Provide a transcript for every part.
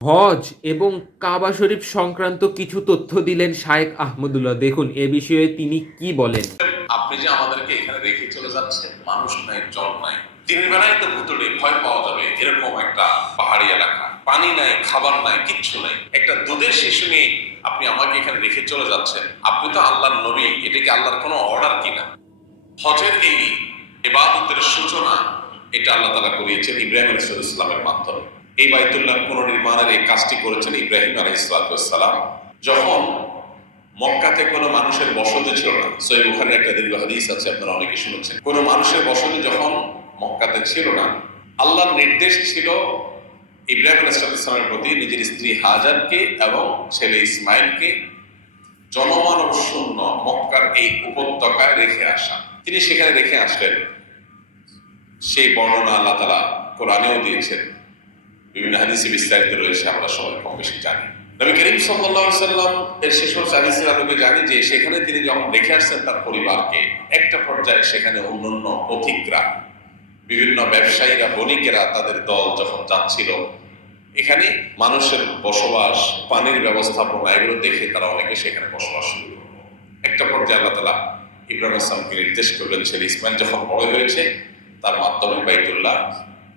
হজ এবং কাবা শরীফ সংক্রান্ত কিছু তথ্য দিলেন শায়েখ আহমদুল্লাহ। দেখুন এ বিষয়ে তিনি কি বলেন। আপনি যে আমাদেরকে এখানে রেখে চলে যাচ্ছেন, মানুষ নাই, জল নাই, দিনের বেলায় তো ভুতুড়ে ভয় পাওয়া যাবে এরকম একটা পাহাড়ি এলাকা, পানি নাই, খাবার নাই, কিচ্ছু নাই, একটা দুধের শিশু নিয়ে আপনি আমাকে এখানে রেখে চলে যাচ্ছেন। আপনি তো আল্লাহর নবী, এটা কি আল্লাহর কোনো অর্ডার কিনা? হজের এই ইবাদতের সূচনা এটা আল্লাহ তাআলা করিয়েছেন ইব্রাহিম আলাইহিস সালামের মাধ্যমে। এই বাইতুল্লাহ পুনর্নির্মাণের এই কাজটি করেছেন ইব্রাহিম আলাইহিস সালাম। যখন মক্কাতে কোনো মানুষের বসতি ছিল না, সহিহ বুখারীর একটা দীর্ঘ হাদিস আছে, আপনারা অনেকে শুনেছেন। কোনো মানুষের বসতি যখন মক্কাতে ছিল না, আল্লাহর নির্দেশ ছিল ইব্রাহিম আলাইহিস সালামের প্রতি নিজের স্ত্রী হাজারকে এবং ছেলে ইসমাইলকে জনমানব শূন্য মক্কার এই উপত্যকায় রেখে আসা। তিনি সেখানে রেখে আসলেন। সেই বর্ণনা আল্লাহ তাআলা কোরআনেও দিয়েছেন, বিভিন্ন হাদিসে বিস্তারিত রয়েছে, আমরা সবাই কম বেশি জানি। নবী করিম সাল্লাল্লাহু আলাইহি সাল্লাম এর শেষর হাদিসের আলোকে জানি যে সেখানে তিনি যখন রেখে আসছেন তার পরিবারকে, একটা পর্যায়ে সেখানে অন্যান্য পথিকরা, বিভিন্ন ব্যবসায়ীরা, বণিকেরা তাদের দল যখন যাচ্ছিল, এখানে মানুষের বসবাস, পানির ব্যবস্থাপনা এগুলো দেখে তারা অনেকে সেখানে বসবাস শুরু করল। একটা পর্যায়ে আল্লাহ তাআলা ইব্রাহিম আসলামকে নির্দেশ করলেন, ছেলে ইসমাইল যখন বড় হয়েছে তার মাধ্যমে বাইতুল্লাহ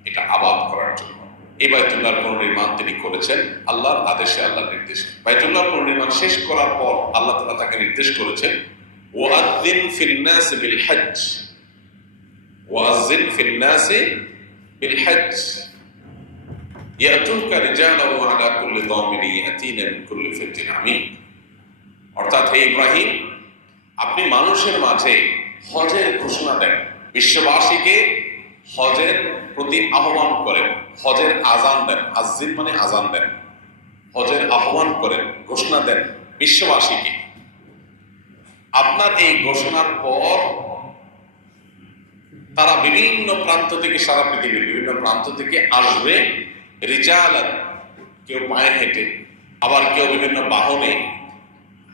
এটা আবাদ করার জন্য। এই বাইতুল্লাহর পুনর্নির্মাণ তিনি করেছেন আল্লাহর আদেশে, আল্লাহর নির্দেশে। বাইতুল্লাহর পুনর্নির্মাণ শেষ করার পর আল্লাহ তাআলা তাকে নির্দেশ করেছেন, ওয়াজ্জিন ফিন নাস বিল হজ্জ, ওয়াজ্জিন ফিন নাস বিল হজ্জ ইয়াতুকা রিজালান ওয়া আলা কুল্লি দামিরি ইয়াতিনা মিন কুল্লি ফাজ্জিন আমিক। অর্থাৎ হে ইব্রাহিম, আপনি মানুষের মাঝে হজের ঘোষণা দেন, বিশ্ববাসীকে হজের প্রতি আহ্বান করেন, হজের আজান দেন। আজ্জিন মানে আজান দেন, হজের আহ্বান করেন, ঘোষণা দেন বিশ্ববাসীকে। আপনার এই ঘোষণার পর তারা বিভিন্ন প্রান্ত থেকে, সারা পৃথিবীর বিভিন্ন প্রান্ত থেকে আসবে। রিজালান, কেউ পায়ে হেঁটে, আবার কেউ বিভিন্ন বাহনে,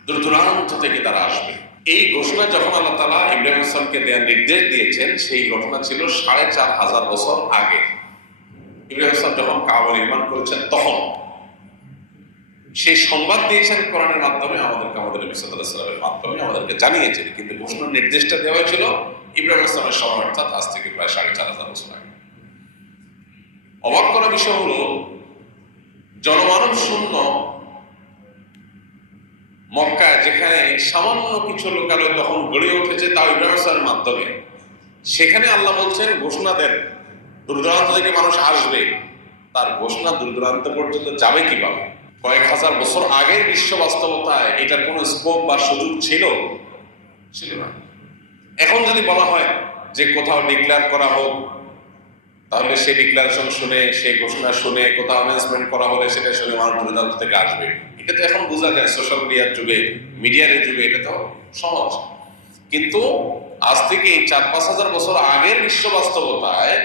দূর দূরান্ত থেকে তারা আসবে। এই ঘোষণা যখন আল্লাহ তাআলা ইব্রাহিম আসলামকে দেওয়ার নির্দেশ দিয়েছেন, সেই ঘটনা ছিল ৪,৫০০ বছর আগে। ইব্রাহিম আসলাম যখন কাবা নির্মাণ করেছেন তখন সেই সংবাদ দিয়েছেন কোরআনের মাধ্যমে, আমাদেরকে আমাদের নবী সাল্লাল্লাহু আলাইহি ওয়াসাল্লামের মাধ্যমে আমাদেরকে জানিয়েছেন। কিন্তু ঘোষণার নির্দেশটা দেওয়া হয়েছিল ইব্রাহিম আসলামের সময়, অর্থাৎ আজ থেকে প্রায় ৪,৫০০ বছর আগে। অবাক করা বিষয় হলো, জনমানব শূন্য মক্কায় যেখানে সামান্য কিছু লোকালয় তখন গড়ে উঠেছে, তাও ইব্রাহিম আসলামের মাধ্যমে, সেখানে আল্লাহ বলছেন ঘোষণা দেন, দূর দূরান্ত থেকে মানুষ আসবে। তার ঘোষণা দূর দূরান্ত পর্যন্ত যাবে কিভাবে? কয়েক হাজার বছর আগের বিশ্ব বাস্তবতায় এটার কোনো স্কোপ বা সুযোগ ছিল না। এখন যদি বলা হয় যে কোথাও ডিক্লেয়ার করা হোক, তাহলে সেই ডিক্লারেশন শুনে, সেই ঘোষণা শুনে, কোথাও অ্যানাউন্সমেন্ট করা হলে সেটা শুনে মানুষ দূর দূরান্ত থেকে আসবে। এটা তো এখন বোঝা যায়, সোশ্যাল মিডিয়ার যুগে, মিডিয়ার যুগে এটা তো সহজ। কিন্তু আজ থেকে ৪-৫ হাজার বছর আগের বিশ্ব বাস্তবতায়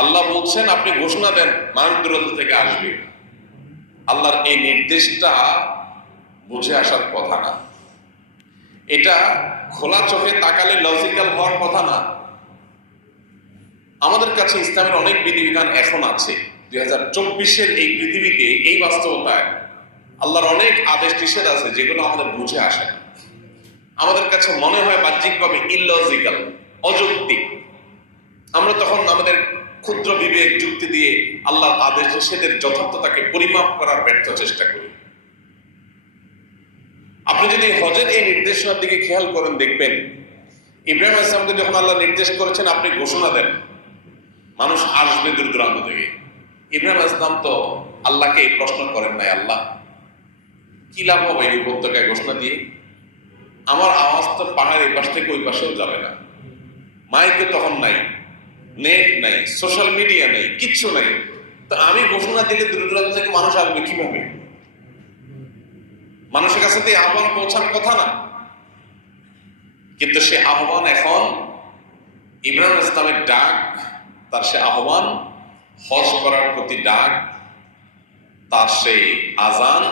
আল্লাহ বলছেন আপনি ঘোষণা দেন, মানুষ দূরান্ত থেকে আসবে। আল্লাহর এই নির্দেশটা বুঝে আসার কথা না, এটা খোলা চোখে তাকালে লজিক্যাল হওয়ার কথা না। আমাদের কাছে ইসলামের অনেক বিধিবিধান এখন আছে। 2024-এর এই পৃথিবীতে, এই বাস্তবতায় আল্লাহর অনেক আদেশ নিষেধ আছে যেগুলো আমাদের বুঝে আসে না। আমাদের কাছে মনে হয় বাহ্যিকভাবে ইললজিক্যাল, অযৌক্তিক। আমরা তখন আমাদের ক্ষুদ্র বিবেক যুক্তি দিয়ে আল্লাহর আদেশ নিষেধের যথার্থতাকে পরিমাপ করার ব্যর্থ চেষ্টা করি। আপনি যদি হজের এই নির্দেশনার দিকে খেয়াল করেন, দেখবেন ইব্রাহিম আসলামকে যখন আল্লাহ নির্দেশ করেছেন আপনি ঘোষণা দেন, মানুষ আসবে দূর দূরান্ত থেকে, ইব্রাহিম আসলাম তো আল্লাহকে এই প্রশ্ন করেন নাই, আল্লাহ কি লাভ হবে এই উপত্যকায় ঘোষণা দিয়ে? আমার আওয়াজ তো পাহাড় এই পাশ থেকে ওই পাশেও যাবে না, মাইকে তখন নাই, নেট নাই, সোশ্যাল মিডিয়া নেই, কিচ্ছু নাই, তো আমি ঘোষণা দিলে দূর দূরান্ত থেকে মানুষ আসবে কিভাবে? মানুষের কাছে তো আহ্বান পৌঁছার কথা না। কিন্তু সে আহ্বান এখন ইব্রাহিম ইসলামের ডাক, তার সে আহ্বান, হজ করার প্রতি ডাক, তার সেই আজান,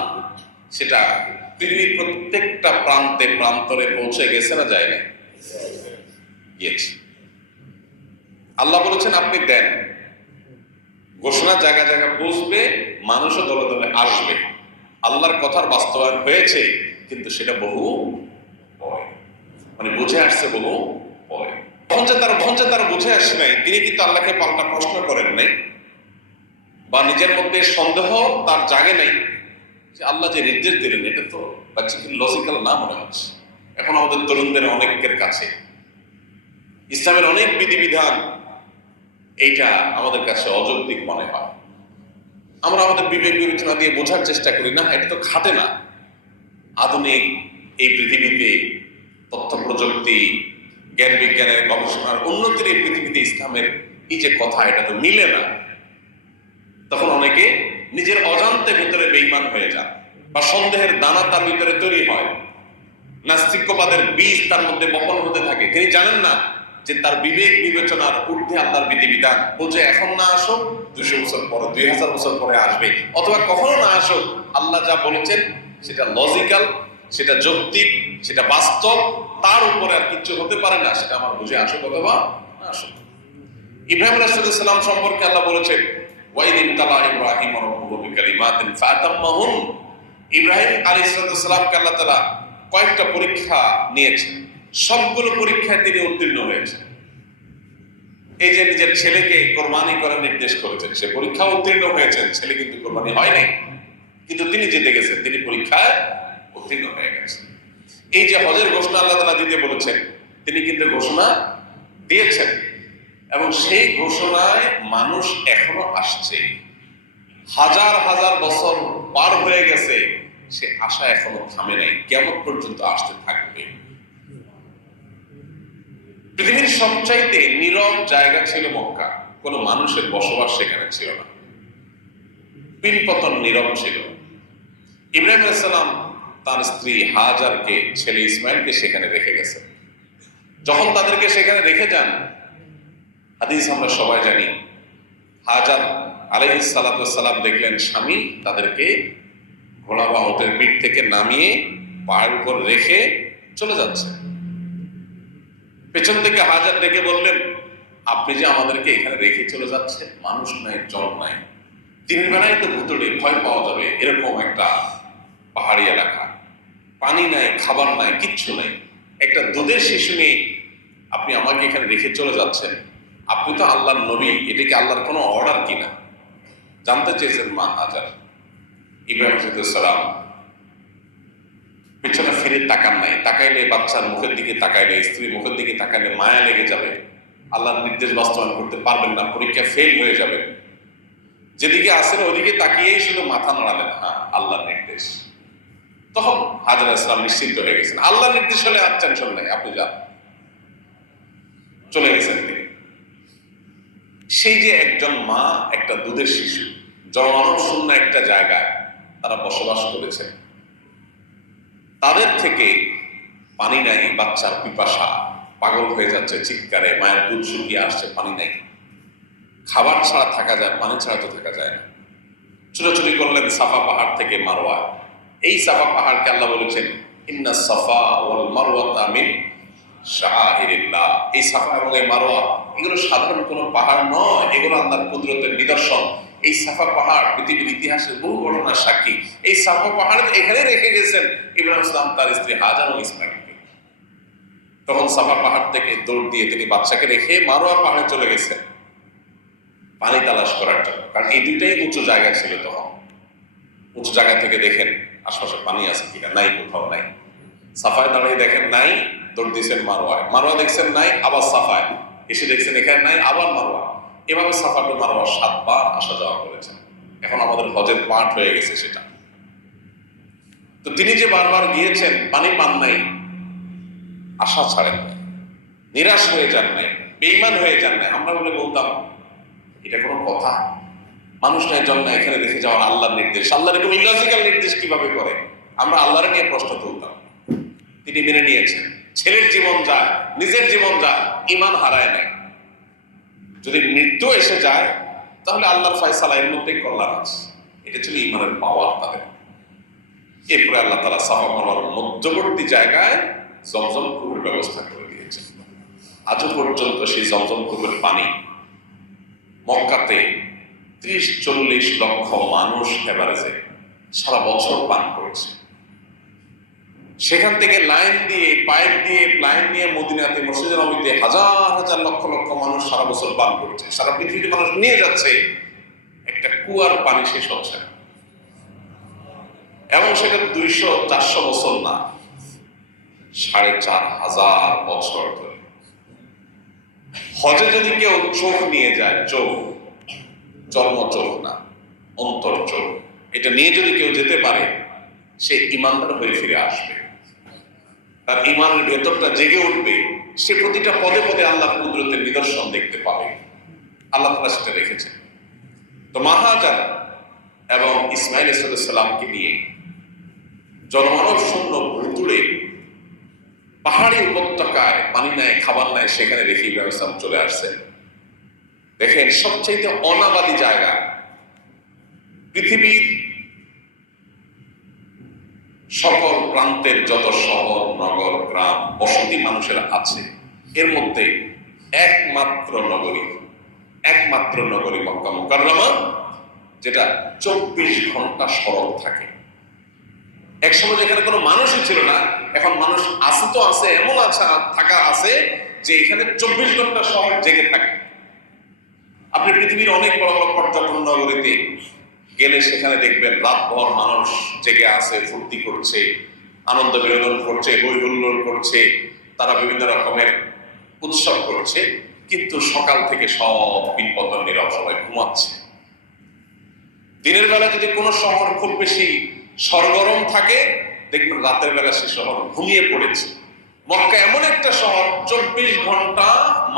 সেটা পৃথিবীর প্রত্যেকটা প্রান্তে প্রান্তরে পৌঁছে গেছে না যায় না? গিয়েছে। আল্লাহ বলেছেন আপনি দেন, ঘোষণা জায়গা জায়গা পৌঁছবে, মানুষও দলে দলে আসবে, আল্লাহর কথার বাস্তবায়ন হয়েছে, কিন্তু সেটা বহু পরে, মানে বুঝে আসছে বহু পরে। তখন যে তারা বুঝে আসে নাই, তিনি কিন্তু আল্লাহকে পাল্টা প্রশ্ন করেন নাই, বা নিজের মধ্যে সন্দেহ তার জাগে নাই যে আল্লাহ যে নির্দেশ দিলেন এটা তো লজিক্যাল না মনে হচ্ছে। এখন আমাদের তরুণদের অনেকের কাছে ইসলামের অনেক বিধিবিধান এইটা আমাদের কাছে অযৌক্তিক মনে হয়। আমরা আমাদের বিবেক বিবেচনা দিয়ে বোঝার চেষ্টা করি, না এটা তো খাটে না। আধুনিক এই পৃথিবীতে তথ্য প্রযুক্তি, জ্ঞান বিজ্ঞানের গবেষণার উন্নতির এই পৃথিবীতে ইসলামের এই যে কথা, এটা তো মিলে না। তখন অনেকে নিজের অজান্তে ভিতরে বেঈমান হয়ে যান, বা সন্দেহের দানা তার ভিতরে তৈরি হয়, নাস্তিক্যবাদের বীজ তার মধ্যে বপন হতে থাকে। তিনি জানেন না যে তার বিবেক বিবেচনার ঊর্ধ্বে আল্লাহর বিধিবিধান, বলছে এখন না আসুক 200 বছর পরে, 2000 বছর পরে আসবে, অথবা কখনো না আসুক, আল্লাহ যা বলেছেন সেটা লজিক্যাল, সেটা যৌক্তিক, সেটা বাস্তব, তার উপরে আর কিচ্ছু হতে পারে না, সেটা আমার বুঝে আসুক অথবা না আসুক। ইব্রাহিম আলাইহিস সালাম সম্পর্কে আল্লাহ বলেছেন, ওয়াইদিন তালা ইব্রাহিম রাব্বুহু বিকালিমাতিন ফাতাম্মাহুন। ইব্রাহিম আলাইহিস সালামকে আল্লাহ তাআলা কয়েকটা পরীক্ষা নিয়েছেন, সবগুলো পরীক্ষায় তিনি উত্তীর্ণ হয়েছেন। এই যে নিজের ছেলেকে কোরবানি করার নির্দেশ করেছেন, সে পরীক্ষা উত্তীর্ণ হয়েছেন, ছেলে কিন্তু কোরবানি হয় নাই, কিন্তু তিনি জিতে গেছেন, তিনি পরীক্ষায় উত্তীর্ণ হয়ে গেছেন। এই যে হজের ঘোষণা আল্লাহ তাআলা দিতে বলেছেন, তিনি কিন্তু ঘোষণা দিয়েছেন, এবং সেই ঘোষণায় মানুষ এখনো আসছে। হাজার হাজার বছর পার হয়ে গেছে, সে আশা এখনো থামে নাই, কিয়ামত পর্যন্ত আসতে থাকবে। পৃথিবীর সবচাইতে নীরব জায়গা ছিল মক্কা, কোনো মানুষের বসবাস সেখানে ছিল না, পিনপতন নীরব ছিল। ইব্রাহিম আলাইহিস সালাম তার স্ত্রী হাজারকে, ছেলে ইসমাইলকে সেখানে রেখে গেছে। যখন তাদেরকে সেখানে রেখে যান, হাদিস আমরা সবাই জানি, হাজার আলাইহিস সালাতু ওয়াস সালাম দেখলেন স্বামী তাদেরকে ঘোড়া বা উটের পিঠ থেকে নামিয়ে পায়ের উপর রেখে চলে যাচ্ছে। পেছন থেকে হাজার ডেকে বললেন, আপনি যে আমাদেরকে এখানে রেখে চলে যাচ্ছেন, মানুষ নাই, জল নাই, দিনের বেলায় তো ভুতুড়ে ভয় পাওয়া যাবে এরকম একটা পাহাড়ি এলাকা, পানি নাই, খাবার নাই, কিচ্ছু নাই, একটা দুধের শিশু নিয়ে আপনি আমাকে এখানে রেখে চলে যাচ্ছেন, আপনি তো আল্লাহর নবী, এটা কি আল্লাহর কোনো অর্ডার কিনা জানতে চেয়েছেন মা হাজার। ইব্রাহিম আলাইহিস সালাম পিছনে ফিরে তাকান নাই, তাকাইলে বাচ্চার মুখের দিকে তাকাইলে, স্ত্রীর মুখের দিকে তাকাইলে মায়া লেগে যাবে, আল্লাহর নির্দেশ বাস্তবায়ন করতে পারবেন না, পরীক্ষা ফেল হয়ে যাবে। যেদিকে আসেন ওদিকে তাকিয়েই শুধু মাথা নাড়ালেন, হ্যাঁ আল্লাহর নির্দেশ। তখন হাজরা ইসলাম নিশ্চিন্ত হয়ে গেছেন, আল্লাহর নির্দেশ হলে আর টেনশন নাই, আপনি যান। চলে গেছেন তিনি। সেই যে একজন মা একটা দুধের শিশু জনমানব শূন্য একটা জায়গায় তারা বসবাস করেছে, তাদের থেকে পানি নাই, বাচ্চার পিপাসা, পাগল হয়ে যাচ্ছে চিৎকারে, মায়ের দুধ শুকিয়ে আসছে, পানি নাই, খাবার ছাড়া থাকা যায়, পানি ছাড়া তো থাকা যায় না। ছুটাছুটি করলেন সাফা পাহাড় থেকে মারোয়া। এই সাফা পাহাড়কে আল্লাহ বলেছেন, ইন্না সাফা ওয়াল মারওয়াতা মিন শাআইরিল্লাহ। এই সাফা এবং এই মারোয়া এগুলো সাধারণ কোনো পাহাড় নয়, এগুলো আল্লাহর কুদরতের নিদর্শন। এই সাফা পাহাড় পৃথিবীর ইতিহাসের বহু ঘটনার সাক্ষী। এই সাফা পাহাড় এখানে রেখে গেছেন ইব্রাহিম ইসলাম তার স্ত্রী হাজার ও ইসমাইলকে। তখন সাফা পাহাড় থেকে দৌড় দিয়ে তিনি বাচ্চাকে রেখে মারোয়া পাহাড়ে চলে গেছেন পানি তালাশ করার জন্য, কারণ এই দুইটাই উঁচু জায়গা ছিল। তখন উঁচু জায়গা থেকে দেখেন আশপাশে পানি আছে কিনা, নাই, কোথাও নাই। সাফায় দাঁড়িয়ে দেখেন নাই, দৌড় দিয়েছেন মারোয়ায়, মারোয়া দেখছেন নাই, আবার সাফায় এসে দেখছেন এখানে নাই, আবার মারোয়া। এভাবে সাফা টু মারোয়া 7 বার আসা যাওয়া করেছেন। এখন আমাদের হজের পাঠ হয়ে গেছে সেটা। তো তিনি যে বারবার গিয়েছেন, পানি পান নাই, আশা ছাড়েন নাই, নিরাশ হয়ে যান নাই, বেঈমান হয়ে যান নাই। আমরা বলে বলতাম এটা কোনো কথা, মানুষ নাই, জল নাই, এখানে রেখে যাওয়ার আল্লাহর নির্দেশ। আল্লাহ এরকম ইলজিক্যাল নির্দেশ কিভাবে করে? আমরা আল্লাহর নিয়ে প্রশ্ন তুলতাম। তিনি মেনে নিয়েছেন, ছেলের জীবন যায়, নিজের জীবন যায়, ঈমান হারায় নাই। যদি মৃত্যু এসে যায় তাহলে আল্লাহর ফয়সালা, এর মধ্যেই কল্যাণ আছে। এটা ছিল ঈমানের পাওয়ার তাদের। এরপরে আল্লাহ তাআলা সাফা মারওয়ার মধ্যবর্তী জায়গায় জমজম কূপের ব্যবস্থা করে দিয়েছেন। আজও পর্যন্ত সেই জমজম কূপের পানি মক্কাতে 30-40 লক্ষ মানুষ এভারেজে সারা বছর পান করছে। সেখান থেকে লাইন দিয়ে পাইপ দিয়ে লাইন নিয়ে মদিনাতে মসজিদে নববীতে হাজার হাজার লক্ষ লক্ষ মানুষ সারা বছর পান করছে। সারা পৃথিবীতে মানুষ নিয়ে যাচ্ছে, একটা কুয়ার পানি শেষ হচ্ছে না। এবং সেটা 200-400 বছর না, 4500 বছর ধরে। হজে যদি কেউ চোখ নিয়ে যায়, চোখ জন্ম চোখ না, অন্তর চোখ, এটা নিয়ে যদি কেউ যেতে পারে, সে ইমানদার হয়ে ফিরে আসবে। তার ইমানের ভেতরটা জেগে উঠবে, সে প্রতিটা পদে পদে আল্লাহর কুদরতের নিদর্শন দেখতে পাবে। আল্লাহ তাআলা সেটা রেখেছেন। তো হাজার এবং ইসমাইল আলাইহিসসালামকে নিয়ে জনমানব শূন্য ভুতুড়ে পাহাড়ি উপত্যকায় পানি নাই, খাবার নাই, সেখানে রেখে ইব্রাহিম ইসলাম চলে আসছে। দেখেন, সবচেয়ে অনাবাদী জায়গা পৃথিবীর সকল প্রান্তের যত শহর, নগর, গ্রাম, বসতি মানুষের আছে, এর মধ্যে একমাত্র নগরী মক্কা মুকাররমা, যেটা 24 ঘন্টা সরব থাকে। একসময় যেখানে কোনো মানুষই ছিল না, এখন মানুষ আছে তো আছে, এমন থাকা আছে যে এখানে 24 ঘন্টা শহর জেগে থাকে। আপনি পৃথিবীর অনেক বড় বড় পর্যটন নগরীতে গেলে সেখানে দেখবেন রাতভর মানুষ জেগে আছে, ফুর্তি করছে, আনন্দ বিনোদন করছে, হই হুল্লোড় করছে, তারা বিভিন্ন রকমের উৎসব করছে, কিন্তু সকাল থেকে সব বিপদন নীরব, সবাই ঘুমাচ্ছে। দিনের বেলা যদি কোনো শহর খুব বেশি সরগরম থাকে, দেখবেন রাতের বেলা সে শহর ঘুমিয়ে পড়েছে। মক্কা এমন একটা শহর 24 ঘন্টা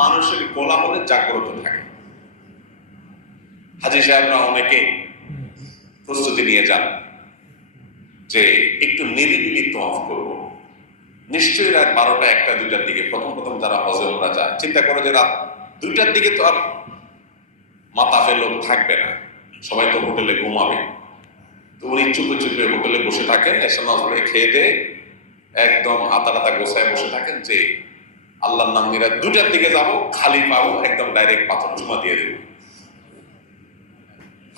মানুষের কোলাহলে জাগ্রত থাকে। হাজী সাহেবরা অনেকে প্রস্তুতি নিয়ে যান যে একটু নিরিবিলি তওয়াফ করব। নিশ্চয়ই রাত 12টা, 1টা, 2টার দিকে প্রথম যারা হজে ওমরা যায়, চিন্তা করে যে রাত 2টার দিকে তো আর মাতাফে লোক থাকবে না, সবাই তো হোটেলে ঘুমাবে। তো উনি চুপে চুপে হোটেলে বসে থাকেন, এসে নজরে খেয়ে দিয়ে একদম আতা গোছায় বসে থাকেন যে আল্লাহর নাম নিয়ে 2টার দিকে যাব, খালি পাবো, একদম ডাইরেক্ট পাথর চুমা দিয়ে দেবো।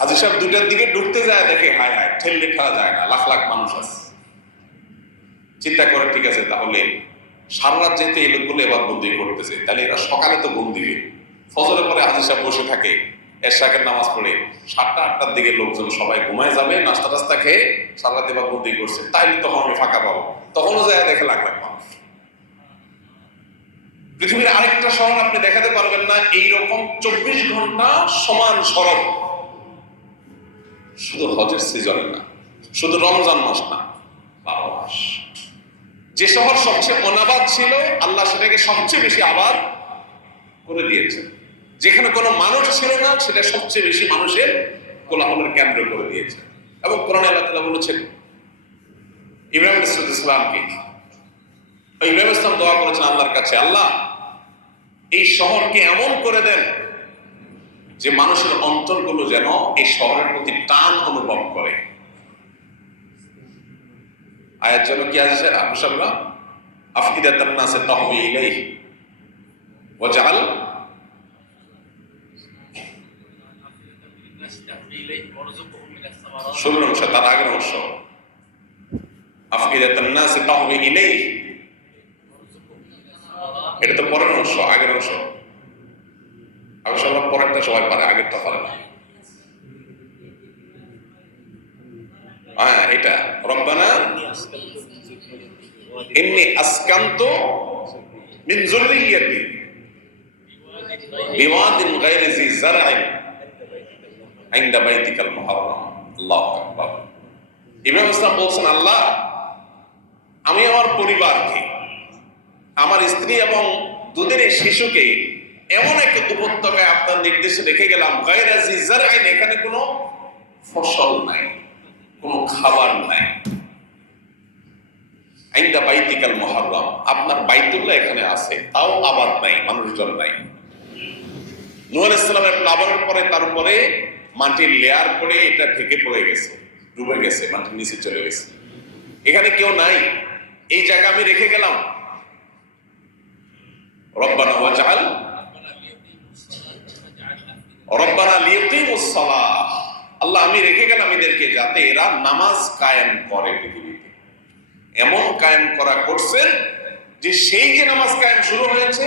হাজী সাহেব 2টার দিকে ঢুকতে যায়, দেখে হায় হায়, ঠেললে খেলা যায় না, লাখ লাখ মানুষ আছে। চিন্তা করে, ঠিক আছে, তাহলে সারা রাত যেতে এই লোকগুলো এবার বন্দি করতেছে, তাহলে এরা সকালে তো ঘুম দিবে। ফজরের পরে হাজী সাহেব বসে থাকে, এশরাকের নামাজ পড়ে 7টা-8টার দিকে লোকজন সবাই ঘুমায় যাবে, নাস্তা টাস্তা খেয়ে সারা রাত এবার বন্দি করছে, তাইলে তখন আমি ফাঁকা পাবো, তখনও যায় দেখে লাখ লাখ মানুষ। পৃথিবীর আরেকটা শহর আপনি দেখাতে পারবেন না এইরকম 24 ঘন্টা সমান সরব, শুধু হজের সিজনে না, শুধু রমজান মাস না, 12 মাস। যে শহর সবচেয়ে অনাবাদ ছিল, আল্লাহ সেটাকে সবচেয়ে বেশি আবাদ করে দিয়েছে। যেখানে কোনো মানুষ ছিল না, সেটা সবচেয়ে বেশি মানুষের কোলাহলের কেন্দ্র করে দিয়েছে। এবং কোরআনে আল্লাহ তাআলা বলেছেন ইব্রাহিম আলাইহিস সালামকে, ইব্রাহিম ইসলাম দোয়া করেছেন আল্লাহর কাছে, আল্লাহ এই শহরকে এমন করে দেন যে মানুষের অন্তরগুলো যেন এই শহরের প্রতি টান অনুভব করে। আয়াত যেন কি আছে, আবুসাবরা আফকিদাতান নাসে তাহবি ইলাইহি ওয়াজআল 16 অংশ, তার আগের অংশ, আফকিদাতান নাসে তাহবি ইলাইহি, এটা তো পরের অংশ, আগের অংশ। আবুসাবরা পরেরটা সবাই পারে, আগেরটা পারে না। এটা রব্বানা ইন্নী আসকানতু মিন যুররিয়্যাতি বিওয়াদিন গায়রি জি যার'ইন ইনদা বাইতিকাল মুহাররাম। আল্লাহু আকবার। ইব্রাহিম ইসলাম বলছেন, আল্লাহ আমি আমার পরিবারকে, আমার স্ত্রী এবং দুধের শিশুকে এমন এক উপত্যকায় আপনার নির্দেশে রেখে গেলাম, গায়রি জি যার'ইন, এখানে কোনো ফসল নাই, কোনো খাবার নাই, ইনদা বাইতিকাল মুহাররাম, আপনার বাইতুল্লাহ এখানে আছে, তাও আবাদ নাই, মানুষজন নাই। নূহ আলাইহিস সালামের প্লাবনের পরে তার উপরে মাটির লেয়ার পড়ে এটা ঢেকে পড়ে গেছে, ডুবে গেছে, মাটির নিচে চলে গেছে, এখানে কেউ নাই, এই জায়গা আমি রেখে গেলাম। রব্বানা ওয়াজআল রব্বানা লিয়াকিমুস সালাহ, আল্লাহ আমি রেখে গেলাম এদেরকে যাতে এরা নামাজ কায়েম করে পৃথিবীতে। এমন কায়েম করা করছেন যে সেই যে নামাজ কায়েম শুরু হয়েছে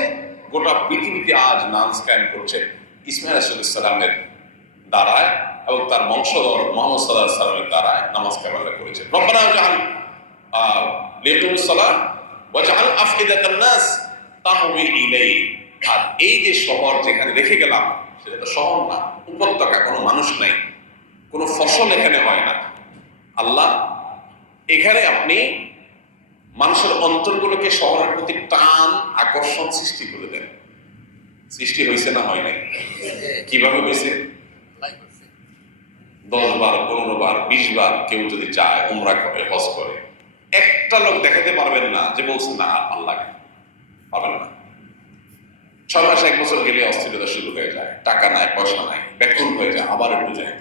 গোটা পৃথিবীতে আজ নামাজ কায়েম করছে ইসমাইল আলাইহিস সালামের দ্বারায় এবং তার বংশধর মুহাম্মদ সাল্লাল্লাহু আলাইহি সাল্লামের দ্বারায় নামাজ কায়েম করেছে। রব্বানা জাআল লিয়াকিমুস সালাহ ওয়া জাআল আফইদাতান নাস তাহওয়ি ইলাইহি। আর এই যে শহর যেখানে রেখে গেলাম সেটা তো শহর না, উপত্যকা, কোনো মানুষ নাই, কোনো ফসল এখানে হয় না। আল্লাহ এখানে আপনি মানুষের অন্তরগুলোকে শহরের প্রতি টান আকর্ষণ সৃষ্টি করে দেন। সৃষ্টি হয়েছে না হয় নাই? কিভাবে হয়েছে? 10 বার 15 বার 20 বার কেউ যদি যায় উমরা করে হজ করে, একটা লোক দেখাতে পারবেন না যে বলছে না আল্লাহ, পাবেন না। 6 মাস 1 বছর গেলে অস্থিরতা শুরু হয়ে যায়, টাকা নাই পয়সা নাই, ব্যাকুল হয়ে যায়, আবার একটু যায়।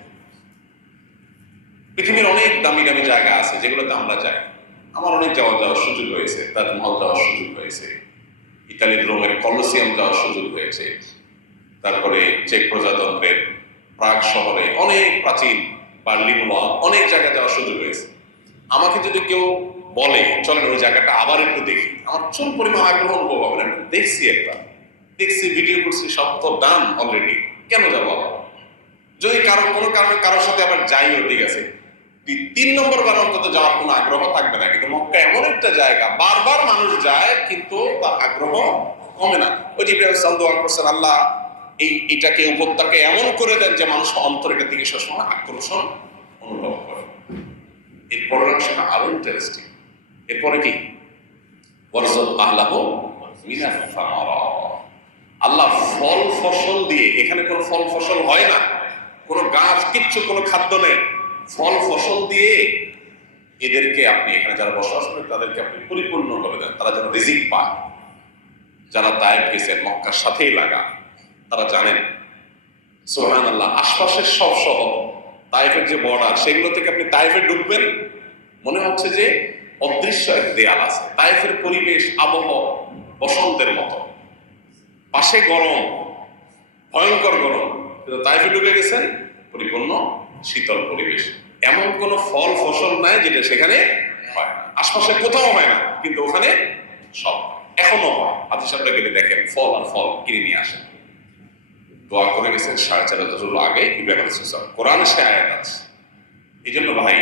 পৃথিবীর অনেক দামি দামি জায়গা আছে যেগুলোতে আমরা যাই। আমার অনেক যাওয়ার সুযোগ হয়েছে, তাজমহল যাওয়ার সুযোগ হয়েছে, ইতালির রোমের কলোসিয়াম যাওয়ার সুযোগ হয়েছে, তারপরে চেক প্রজাতন্ত্রের প্রাগ শহরে অনেক প্রাচীন বার্লিন ওয়াল, অনেক জায়গা যাওয়ার সুযোগ হয়েছে। আমাকে যদি কেউ বলে চলেন ওই জায়গাটা আবার একটু দেখি, আমার চুল পরিমাণ আগ্রহ অনুভব হবে না। দেখছি একটা, দেখছি, ভিডিও করছি, সব তো ডান অলরেডি, কেন যাবো আবার? যদি কোনো কারণে কারোর সাথে আবার যাইও, ঠিক আছে, 3 নম্বর বার অন্তত যাওয়ার কোনো আগ্রহ থাকবে না। কিন্তু মক্কা এমন একটা জায়গা বারবার মানুষ যায় কিন্তু তার আগ্রহ কমে না। ওই যে ইব্রাহিম সাল্লাল্লাহু আলাইহি ওয়াসাল্লাম আল্লাহ এটাকে উপত্যকা এমন করে দেন যে মানুষ অন্তরের দিকে সবসময় আকর্ষণ অনুভব করে। এরপরের অংশটা আরো ইন্টারেস্টিং। এরপরে কি? ওয়ারযাক আহলাহু মিনাস সামারাত। আল্লাহ ফল ফসল দিয়ে, এখানে কোনো ফল ফসল হয় না, কোনো গাছ, কিচ্ছু, কোনো খাদ্য নেই, ফল ফসল দিয়ে এদেরকে আপনি, এখানে যারা বসবাস করে তাদেরকে আপনি পরিপূর্ণ করে দেন, তারা যেন রিজিক পায়। যারা তায়েফ গেছেন, মক্কার সাথেই লাগা, তারা জানেন সুবহানাল্লাহ, আশপাশের সব শহর, তায়েফের যে বর্ডার, সেগুলো থেকে আপনি তায়েফে ঢুকবেন, মনে হচ্ছে যে অদৃশ্য এক দেয়াল আছে। তায়েফের পরিবেশ, আবহাওয়া বসন্তের মতো, পাশে গরম, ভয়ঙ্কর গরম, কিন্তু তায়েফে ঢুকে গেছেন পরিপূর্ণ শীতল পরিবেশ। এমন কোন ফল ফসল নাই যেটা সেখানে হয় না, আশপাশে কোথাও হয় না, কিন্তু ওখানে সব এখনো হয়। হাদিস সাহেবরা গেলে দেখেন ফল আর ফল কিনে নিয়ে আসেন। দোয়া করে গেছেন 4500 আগে ইব্রাহিম আলাইহিস সালাম। কোরআনে সে আয়াত আছে। এই জন্য ভাই,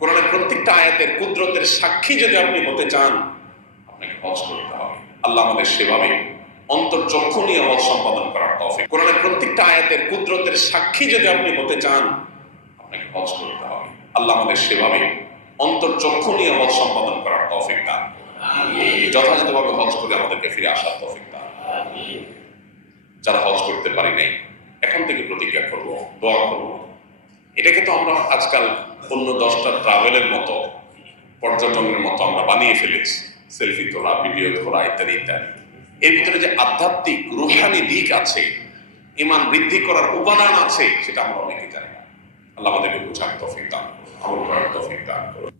কোরআনের প্রত্যেকটা আয়াতের কুদরতের সাক্ষী যদি আপনি হতে চান, আপনাকে হজ করতে হবে। আল্লাহ আমাদের সেভাবে অন্তর্চক্ষু নিয়ে হজ সম্পাদন করার তৌফিক। কোরআনের প্রত্যেকটা আয়াতের কুদরতের সাক্ষী যদি আপনি হতে চান, আপনাকে হজ করতে হবে। আল্লাহ আমাদের সেভাবে অন্তর্চক্ষু নিয়ে হজ সম্পাদন করার তৌফিক দান। যথাযথভাবে হজ করে আমাদেরকে ফিরে আসার তৌফিক দান। যারা হজ করতে পারি নাই, এখন থেকে প্রতিজ্ঞা করব, দোয়া করব। এটাকে তো আমরা আজকাল অন্য 10টা ট্রাভেলের মতো, পর্যটনের মতো আমরা বানিয়ে ফেলেছি, সেলফি তোলা, ভিডিও তোলা, ইত্যাদি ইত্যাদি। এর ভিতরে যে আধ্যাত্মিক রুহানি দিক আছে, ঈমান বৃদ্ধি করার উপাদান আছে, সেটা আমরা অনেকে জানি না। আল্লাহ আমাদেরকে বোঝার তৌফিক দান করুন, আমল করার তৌফিক দান করুন।